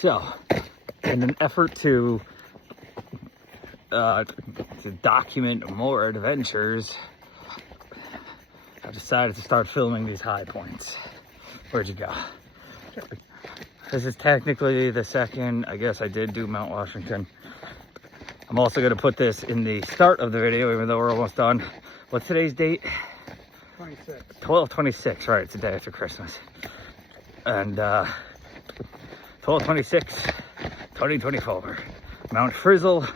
So, in an effort to document more adventures, I decided to start filming these high points. Where'd you go? This is technically the second. I guess I did do Mount Washington. I'm also going to put this in the start of the video, even though we're almost done. What's today's date? 26. 12/26, right, it's the day after Christmas. And 12/26, 2024. Mount Frissell,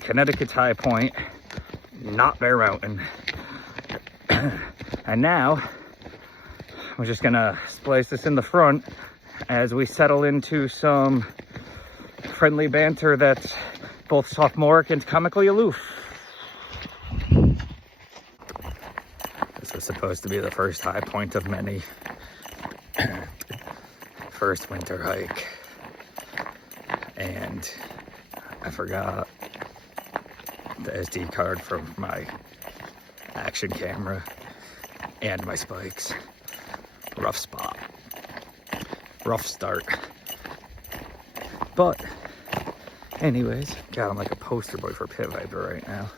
Connecticut's high point, not Bear Mountain. And now, I'm just gonna splice this in the front as we settle into some friendly banter that's both sophomoric and comically aloof. This was supposed to be the first high point of many. First winter hike. And I forgot the SD card from my action camera and my spikes. Rough spot. Rough start. But anyways, God, I'm like a poster boy for Pit Viper right now.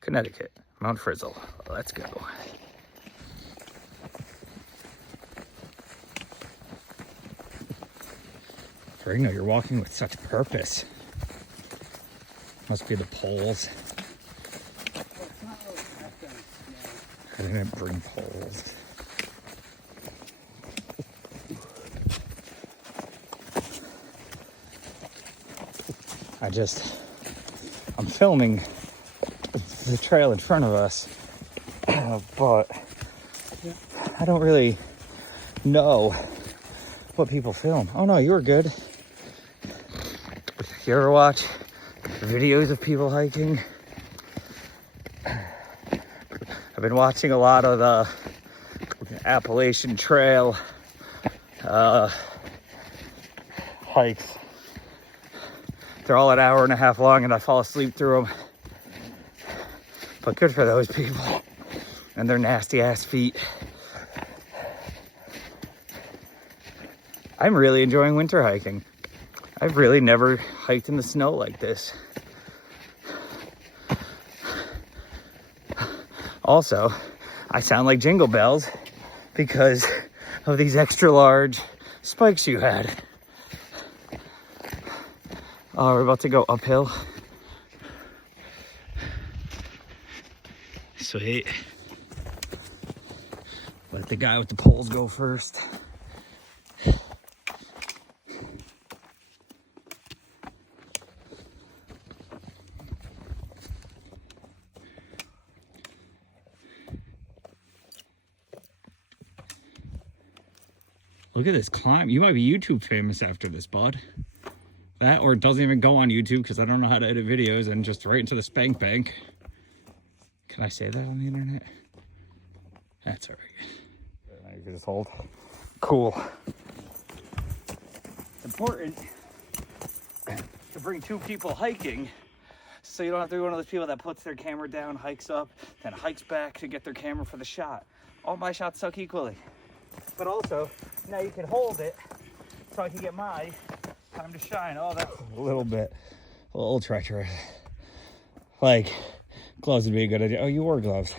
Connecticut, Mt Frissell. Let's go. Farino, you're walking with such purpose. Must be the poles. I didn't bring poles. I'm filming the trail in front of us, but I don't really know what people film. Oh no, you were good. You ever watch videos of people hiking? I've been watching a lot of the Appalachian Trail hikes. They're all an hour and a half long and I fall asleep through them. But good for those people and their nasty ass feet. I'm really enjoying winter hiking. I've really never hiked in the snow like this. Also, I sound like Jingle Bells because of these extra large spikes you had. Oh, we're about to go uphill. Sweet. Let the guy with the poles go first. Look at this climb. You might be YouTube famous after this, bud. That, or it doesn't even go on YouTube because I don't know how to edit videos and just right into the spank bank. Can I say that on the internet? That's all right. Now you can just hold. Cool. It's important to bring two people hiking so you don't have to be one of those people that puts their camera down, hikes up, then hikes back to get their camera for the shot. All my shots suck equally. But also, now you can hold it so I can get my time to shine. Oh, that's a little treacherous. Like, gloves would be a good idea. Oh, you wore gloves.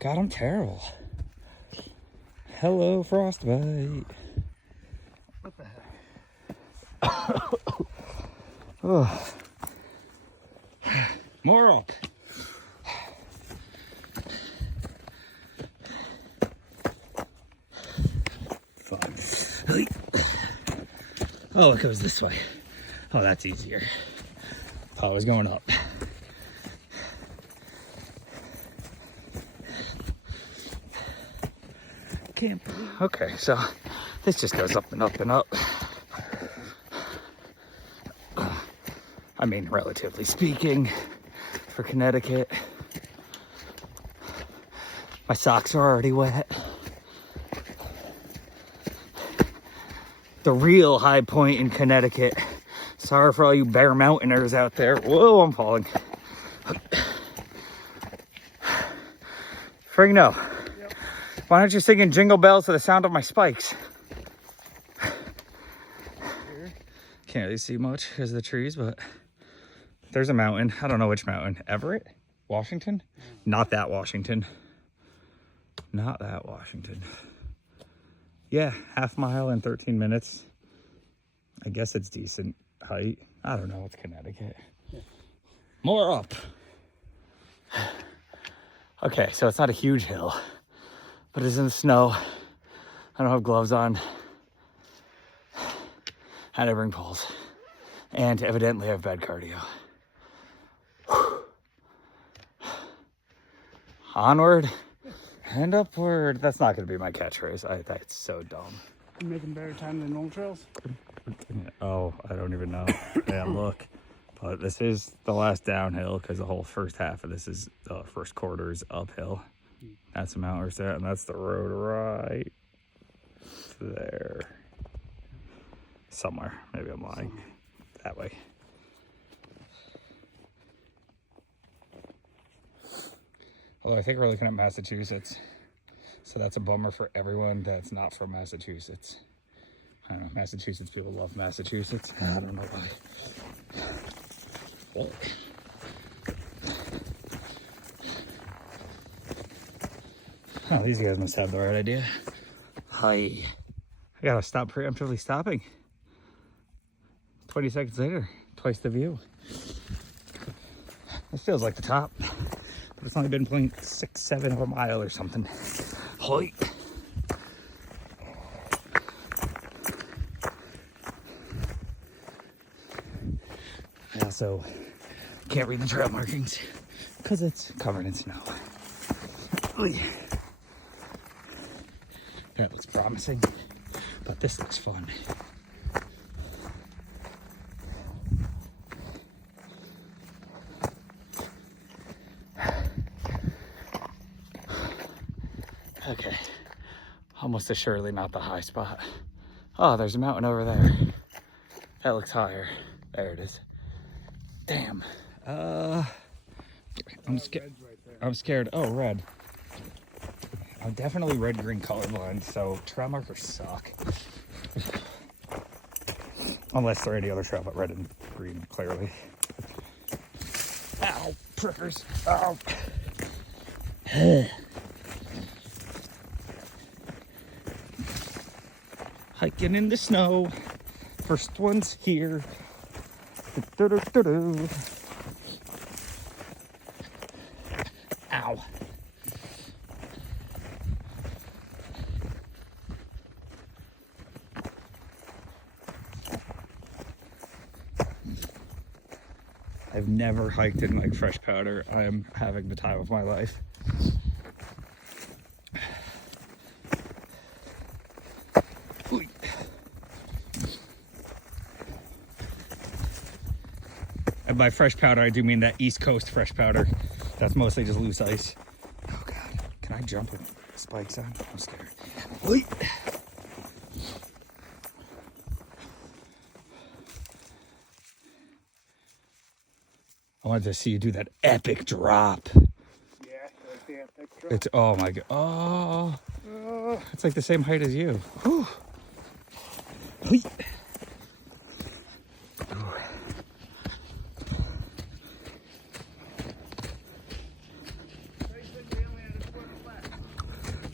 God, I'm terrible. Hello, frostbite. What the heck? Oh. More up. Fun. Oh, it goes this way. Oh, that's easier. Oh, I was going up. Okay, so this just goes up and up and up. I mean, relatively speaking, for Connecticut. My socks are already wet. The real high point in Connecticut. Sorry for all you Bear Mountainers out there. Whoa, I'm falling. Fring, no. Yep. Why aren't you singing Jingle Bells to the sound of my spikes? Can't really see much because of the trees, but there's a mountain. I don't know which mountain. Everett? Washington? Not that Washington. Not that Washington. Yeah, half mile in 13 minutes. I guess it's decent height. I don't know. It's Connecticut. Yeah. More up. Okay, so it's not a huge hill, but it's in the snow. I don't have gloves on. And I bring poles. And evidently I have bad cardio. Onward and upward. That's not going to be my catchphrase. That's so dumb. You're making better time than normal trails? Oh, I don't even know. Yeah, look. But this is the last downhill because the whole first half of this is first quarter is uphill. That's the Mount Frissell, and that's the road right there. Somewhere. Maybe I'm lying. That way. Although I think we're looking at Massachusetts. So that's a bummer for everyone that's not from Massachusetts. I don't know, Massachusetts people love Massachusetts. I don't know why. Oh. Oh, these guys must have the right idea. Hi. I gotta stop preemptively stopping. 20 seconds later, twice the view. This feels like the top. But it's only been 0.67 of a mile or something. Hi. I also can't read the trail markings because it's covered in snow. Oy. That looks promising, but this looks fun. Okay, almost assuredly not the high spot. Oh, there's a mountain over there. That looks higher. There it is. Damn. I'm scared. I'm scared. Oh, red. I'm definitely red-green colorblind, so trail markers suck. Unless they're any other trail, but red and green, clearly. Ow, prickers. Ow. Hiking in the snow. First one's here. Ow. I've never hiked in like fresh powder. I am having the time of my life. And by fresh powder, I do mean that East Coast fresh powder. That's mostly just loose ice. Oh God, can I jump with spikes on? I'm scared. Wait. I wanted to see you do that epic drop. Yeah, like the epic drop. It's, oh my God. Oh. It's like the same height as you. Whew.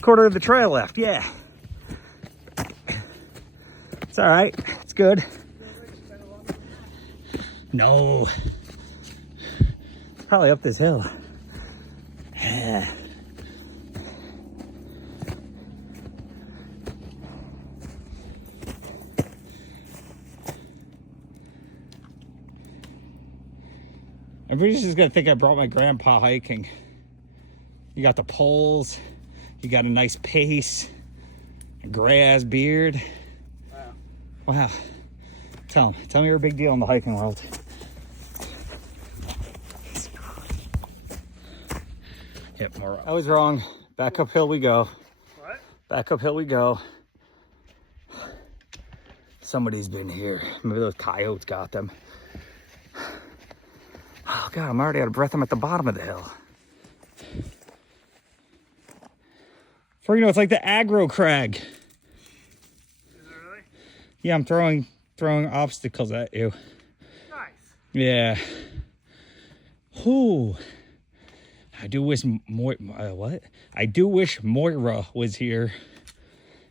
Quarter of the trail left, yeah. It's all right. It's good. No. It's probably up this hill. Yeah. Everybody's just gonna think I brought my grandpa hiking. You got the poles. You got a nice pace, a gray ass beard. Wow. Wow. Tell me you're a big deal in the hiking world. Yep, more up. I was wrong. Back uphill we go. What? Back uphill we go. Somebody's been here. Maybe those coyotes got them. Oh God, I'm already out of breath. I'm at the bottom of the hill. For you know, it's like the aggro crag. Is it really? Yeah, I'm throwing throwing obstacles at you. Nice. Yeah. Whew. I do wish what? I do wish Moira was here.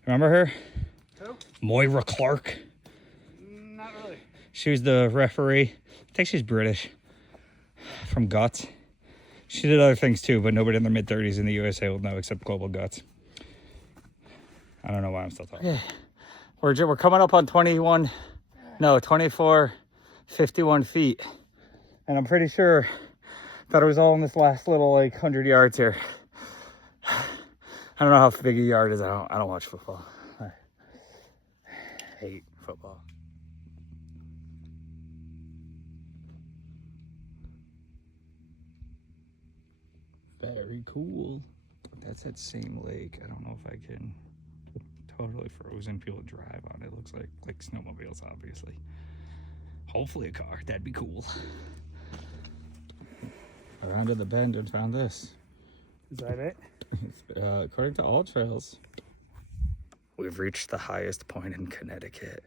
Remember her? Who? Moira Clark. Not really. She was the referee. I think she's British. From Guts. She did other things too, but nobody in their mid-30s in the USA will know except Global Guts. I don't know why I'm still talking. Yeah. We're coming up on 24, 51 feet. And I'm pretty sure that it was all in this last little like 100 yards here. I don't know how big a yard is. I don't watch football. I hate football. Very cool. That's that same lake. I don't know if I can. Totally frozen. People drive on it. Looks like snowmobiles, obviously. Hopefully a car. That'd be cool. Around to the bend and found this. Is that it? According to All Trails, we've reached the highest point in Connecticut.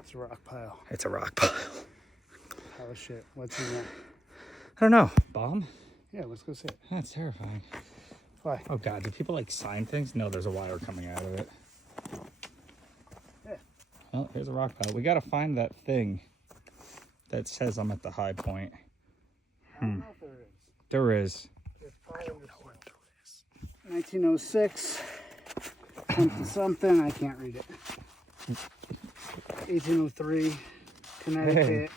It's a rock pile. It's a rock pile. Oh shit. What's in there? I don't know. Bomb? Yeah, let's go see it. That's terrifying. Why? Oh god, do people like sign things? No, there's a wire coming out of it. Yeah. Well, here's a rock pile. We gotta find that thing that says I'm at the high point. I don't know if there is. There is. There's probably in this one. 1906. Something. I can't read it. 1803. Connecticut. Hey.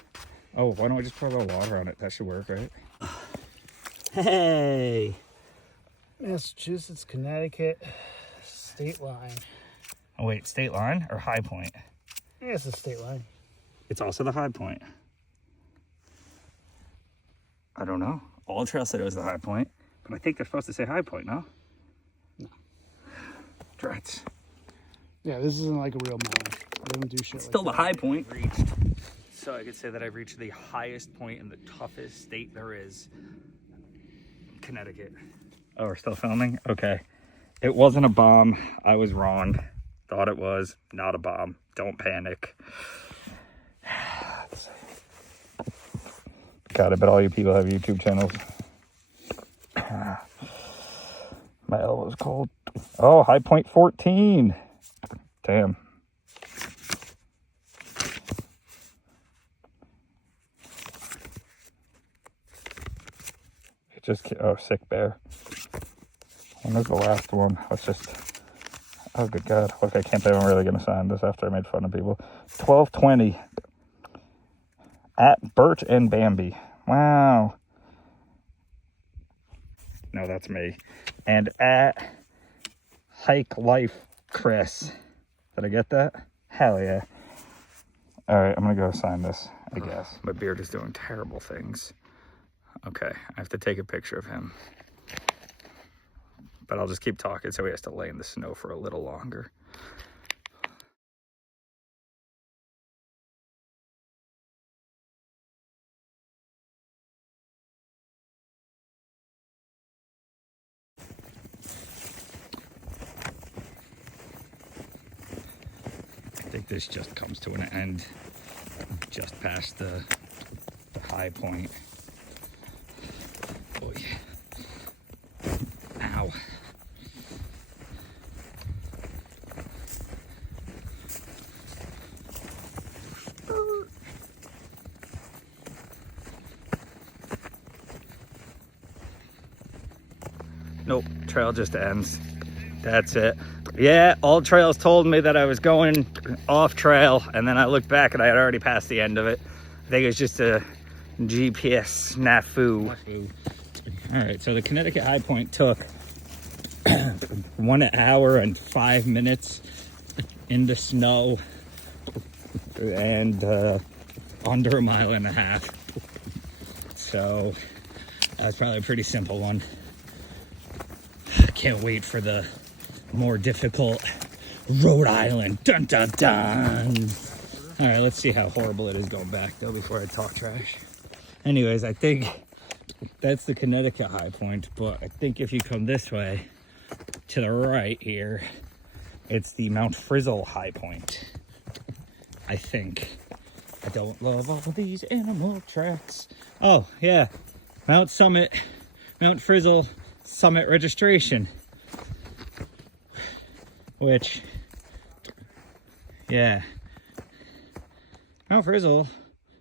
Oh, why don't we just pour a little water on it? That should work, right? Hey. Massachusetts, Connecticut, state line. Oh wait, state line or high point? Yeah, it's a state line. It's also the high point. I don't know. All Trail said it was the high point, but I think they're supposed to say high point, no? No. Drats. Yeah, this isn't like a real mountain. They don't do shit. Still like the high point. Reached. So I could say that I've reached the highest point in the toughest state there is, Connecticut. Oh, we're still filming? Okay. It wasn't a bomb. I was wrong. Thought it was. Not a bomb. Don't panic. God, I bet all you people have YouTube channels. My elbow's cold. Oh, high point 14. Damn. It just, oh, sick bear. When was the last one? Let's just, oh good God. Look, I can't believe I'm really going to sign this after I made fun of people. 1220 at Bert and Bambi. Wow. No, that's me. And at Hike Life Chris. Did I get that? Hell yeah. All right, I'm going to go sign this, I guess. My beard is doing terrible things. Okay, I have to take a picture of him. But I'll just keep talking so he has to lay in the snow for a little longer. I think this just comes to an end just past the high point. Boy. Ow. Nope, trail just ends. That's it. Yeah, All Trails told me that I was going off trail, and then I looked back and I had already passed the end of it. I think it was just a GPS snafu. All right, so the Connecticut high point took 1 hour and 5 minutes in the snow and under a mile and a half. So that's probably a pretty simple one. Can't wait for the more difficult Rhode Island. Dun dun dun. All right, let's see how horrible it is going back though before I talk trash. Anyways, I think that's the Connecticut high point, but I think if you come this way to the right here, it's the Mt Frissell high point. I think. I don't love all these animal tracks. Oh, yeah. Mount Frissell Summit registration. Which, yeah. Mount Frissell,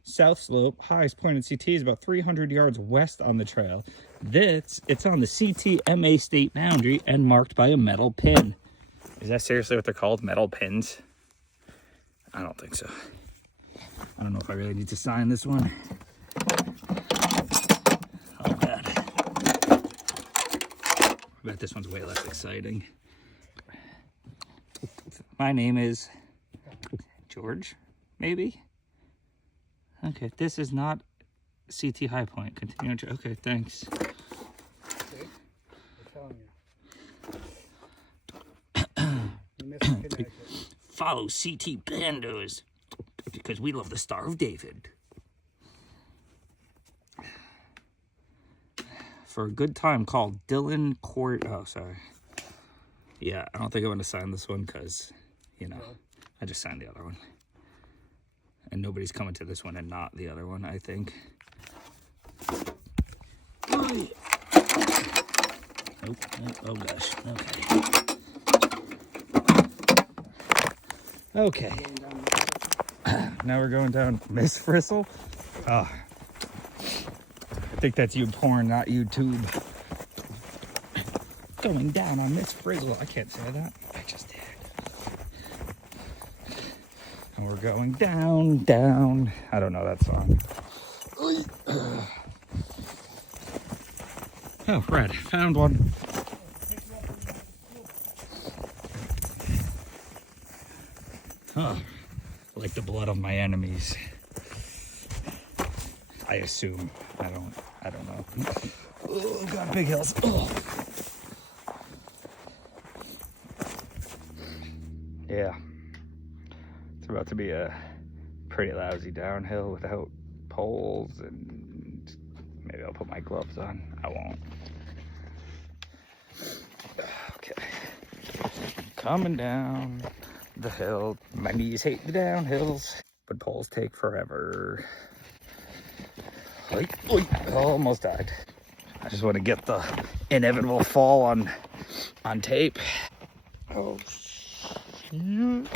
South Slope, highest point in CT is about 300 yards west on the trail. It's on the CT-MA state boundary and marked by a metal pin. Is that seriously what they're called? Metal pins? I don't think so. I don't know if I really need to sign this one. Oh, God. I bet this one's way less exciting. My name is George, maybe? Okay, this is not CT High Point. Continue. Okay, thanks. See? I'm telling you. You missed Connecticut. Follow CT Bandos because we love the Star of David. For a good time called Dylan Court. Oh, sorry. Yeah, I don't think I'm going to sign this one because, you know, I just signed the other one. And nobody's coming to this one and not the other one, I think. Nope. Oh, gosh. Okay. Okay. Now we're going down Mt Frissell. I think that's you porn, not YouTube. Going down on Mt Frissell. I can't say that. I just did. And we're going down. I don't know that song. Oh, Red. Found one. Oh, like the blood of my enemies. I assume. I don't know. Oh, God, big hills. Oh. Yeah. It's about to be a pretty lousy downhill without poles, and maybe I'll put my gloves on. I won't. Okay. Coming down the hill. My knees hate the downhills, but poles take forever. Almost died. I just want to get the inevitable fall on tape. Oh, shoot.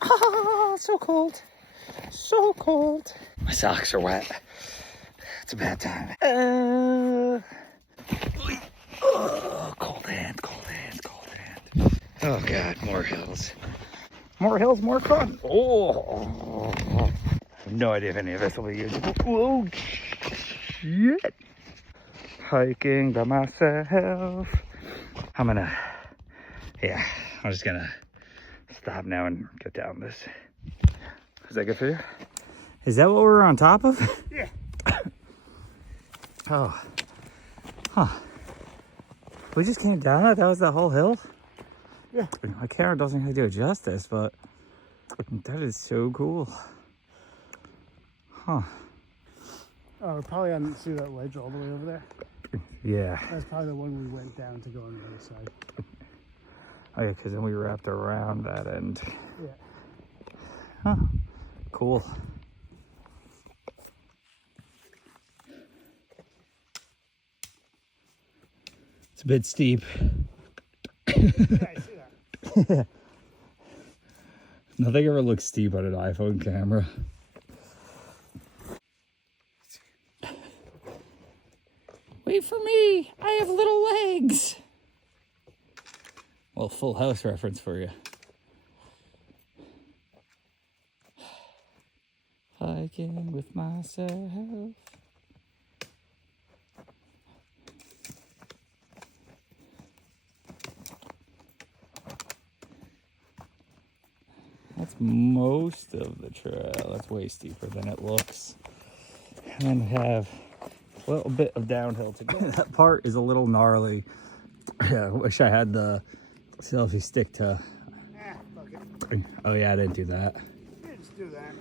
Ah, so cold. So cold. My socks are wet. It's a bad time. Cold hand. Oh, God, more hills. More hills, more fun. Oh. I have no idea if any of this will be usable. Whoa, shit. Hiking by myself. I'm just gonna stop now and get down this. Is that good for you? Is that what we're on top of? Yeah. Oh. Huh. We just came down that? That was the whole hill? Yeah. My camera doesn't have to do it justice, but that is so cool. Huh. Oh, we're probably on, see that ledge all the way over there? Yeah. That's probably the one we went down to go on the other side. Oh, yeah, because then we wrapped around that end. Yeah. Huh. Cool. It's a bit steep. Yeah, I see that. Nothing ever looks steep on an iPhone camera. Wait for me! I have little legs! Well, Full House reference for you. Hiking with myself. That's most of the trail. That's way steeper than it looks. And then we have a little bit of downhill to go. That part is a little gnarly. Yeah, I wish I had the selfie stick to... Fuck it. Oh yeah, I didn't do that. Yeah, just do that.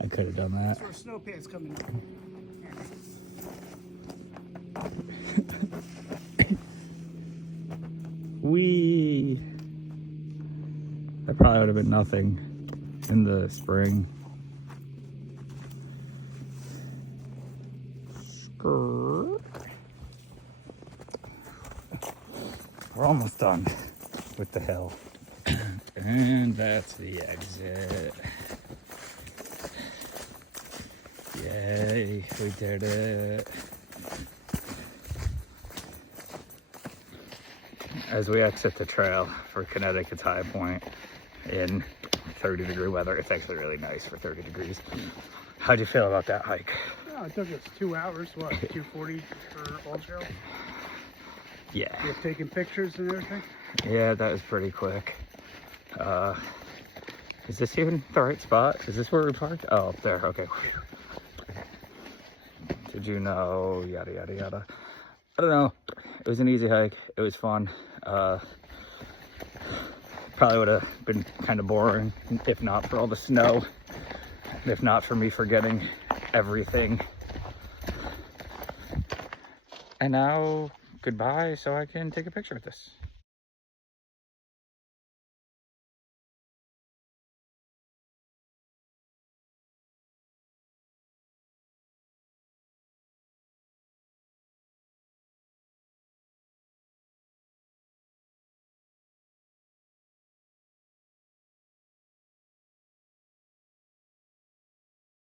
I could have done that. That's where snow pants come in. Whee! That probably would have been nothing. in the spring. We're almost done with the hill. And that's the exit. Yay, we did it. As we exit the trail for Connecticut's high point in 30-degree weather, it's actually really nice for 30 degrees. How'd you feel about that hike? Oh, it took us 2 hours, what, 2:40 for all trail? Yeah. You're taking pictures and everything? Yeah, that was pretty quick. Is this even the right spot? Is this where we parked? Oh, up there, okay. Did you know, yada, yada, yada. I don't know. It was an easy hike. It was fun. Probably would have been kind of boring if not for all the snow. If not for me forgetting everything. And now, goodbye, so I can take a picture of this.